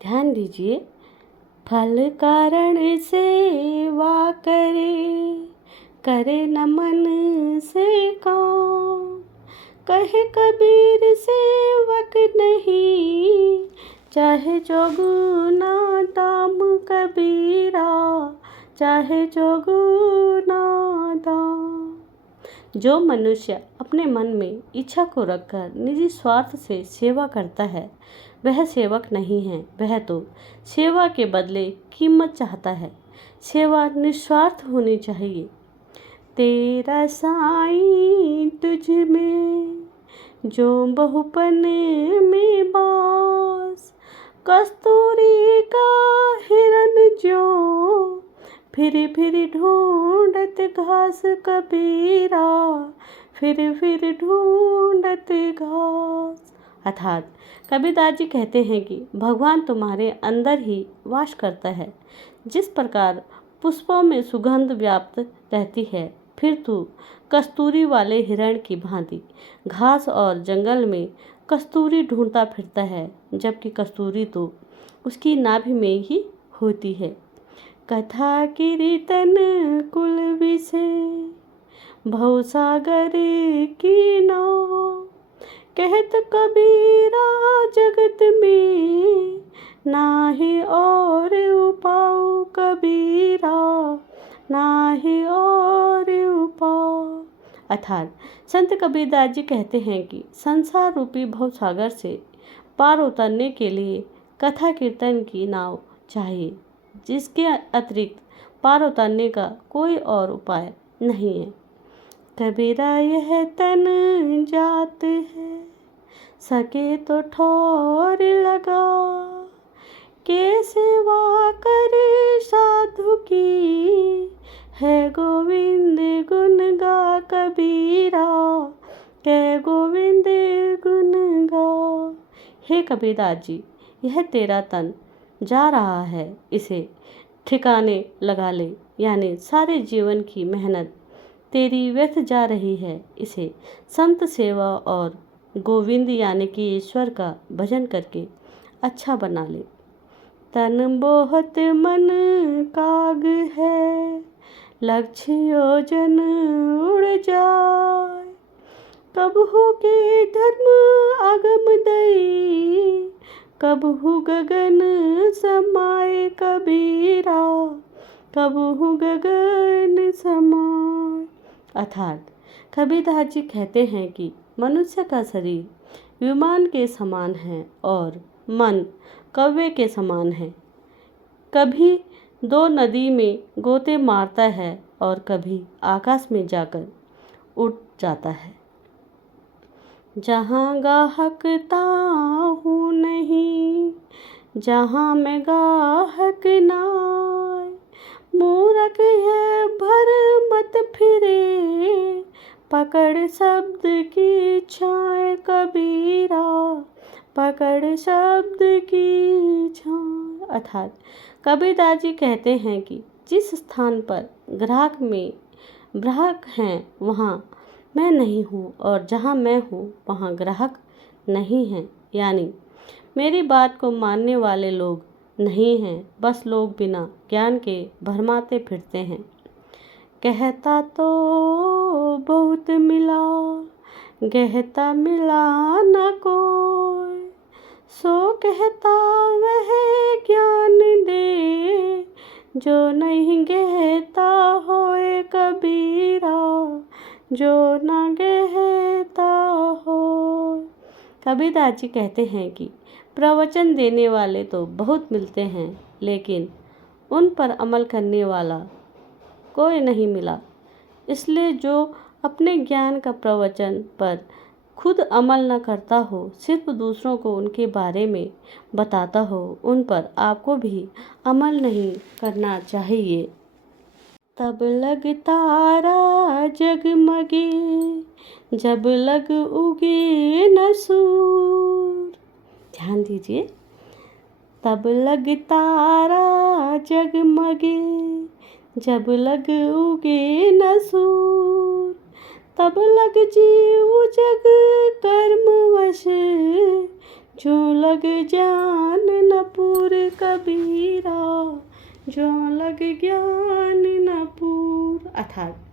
ध्यान दीजिए। फल कारण सेवा करे, करे न मन से काम। कहे कबीर सेवक नहीं, चाहे चौगुना दाम। कबीरा चाहे चौगुना दाम। जो मनुष्य अपने मन में इच्छा को रखकर निजी स्वार्थ से सेवा करता है, वह सेवक नहीं है, वह तो सेवा के बदले कीमत चाहता है। सेवा निस्वार्थ होनी चाहिए। तेरा साईं तुझ में जो बहुपन में बास, कस्तूरी का हिरन जो फिर ढूंढत घास। कबीरा फिर ढूंढत घास। अर्थात कबीरदास जी कहते हैं कि भगवान तुम्हारे अंदर ही वास करता है। जिस प्रकार पुष्पों में सुगंध व्याप्त रहती है, फिर तू कस्तूरी वाले हिरण की भांति घास और जंगल में कस्तूरी ढूंढता फिरता है, जबकि कस्तूरी तो उसकी नाभि में ही होती है। कथा कीर्तन कुल विषय, भवसागर की नाव। कहत कबीरा जगत में, नाहि और उपाऊ। कबीरा नाहि और उपाऊ। अर्थात संत कबीरदास जी कहते हैं कि संसार रूपी भवसागर से पार उतरने के लिए कथा कीर्तन की नाव चाहिए, जिसके अतिरिक्त पार उतरने का कोई और उपाय नहीं है। कबीरा यह तन जात है, सके तो ठौर लगा। के सेवा कर साधु की, है गोविंद गुण गा। कबीरा के गोविंद गुण गा। हे कबीरदास जी, यह तेरा तन जा रहा है, इसे ठिकाने लगा ले। यानी सारे जीवन की मेहनत तेरी व्यर्थ जा रही है, इसे संत सेवा और गोविंद यानी कि ईश्वर का भजन करके अच्छा बना ले। तन बहुत मन काग है, लक्ष्य योजन उड़ जाए। कबहू के धर्म आगम दई, कबहू गगन समाए। कबीरा कबहू गगन समाए। अर्थात कबीरदास जी कहते हैं कि मनुष्य का शरीर विमान के समान है और मन कौवे के समान है। कभी दो नदी में गोते मारता है और कभी आकाश में जाकर उड़ जाता है। जहाँ गाहक ताहू नहीं, जहाँ में गाहक नाय। मूरख है भर मत फिरे, पकड़ शब्द की छाए। कबीरा पकड़ शब्द की छाए। अर्थात कबीरदास जी कहते हैं कि जिस स्थान पर ग्राहक हैं, वहाँ मैं नहीं हूँ, और जहाँ मैं हूँ वहाँ ग्राहक नहीं हैं। यानी मेरी बात को मानने वाले लोग नहीं हैं, बस लोग बिना ज्ञान के भरमाते फिरते हैं। कहता तो बहुत मिला, गहता मिला न कोई। सो कहता वह ज्ञान दे, जो नहीं गहता होए। कबीरा जो न गहता हो। कबीरदास जी कहते हैं कि प्रवचन देने वाले तो बहुत मिलते हैं, लेकिन उन पर अमल करने वाला कोई नहीं मिला। इसलिए जो अपने ज्ञान का प्रवचन पर खुद अमल न करता हो, सिर्फ दूसरों को उनके बारे में बताता हो, उन पर आपको भी अमल नहीं करना चाहिए। तब लग तारा जगमगे, जब लग उगे न सूर। ध्यान दीजिए। तब लग तारा जगमगे, जब लग उगे न सूर। तब लग जीव जग कर्मवश, जो लग जान न पूर। कबीरा, जो लग ज्ञान न पूर। अर्थात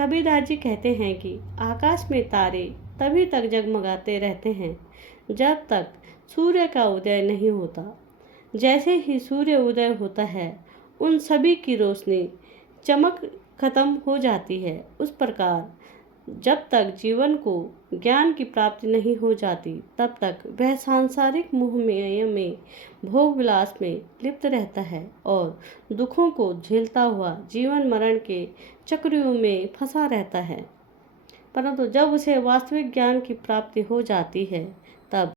कबीरदास जी कहते हैं कि आकाश में तारे तभी तक जगमगाते रहते हैं जब तक सूर्य का उदय नहीं होता। जैसे ही सूर्य उदय होता है उन सभी की रोशनी चमक खत्म हो जाती है। उस प्रकार जब तक जीवन को ज्ञान की प्राप्ति नहीं हो जाती तब तक वह सांसारिक मोह में भोग विलास में लिप्त रहता है और दुखों को झेलता हुआ जीवन मरण के चक्रव्यूह में फंसा रहता है। परंतु जब उसे वास्तविक ज्ञान की प्राप्ति हो जाती है तब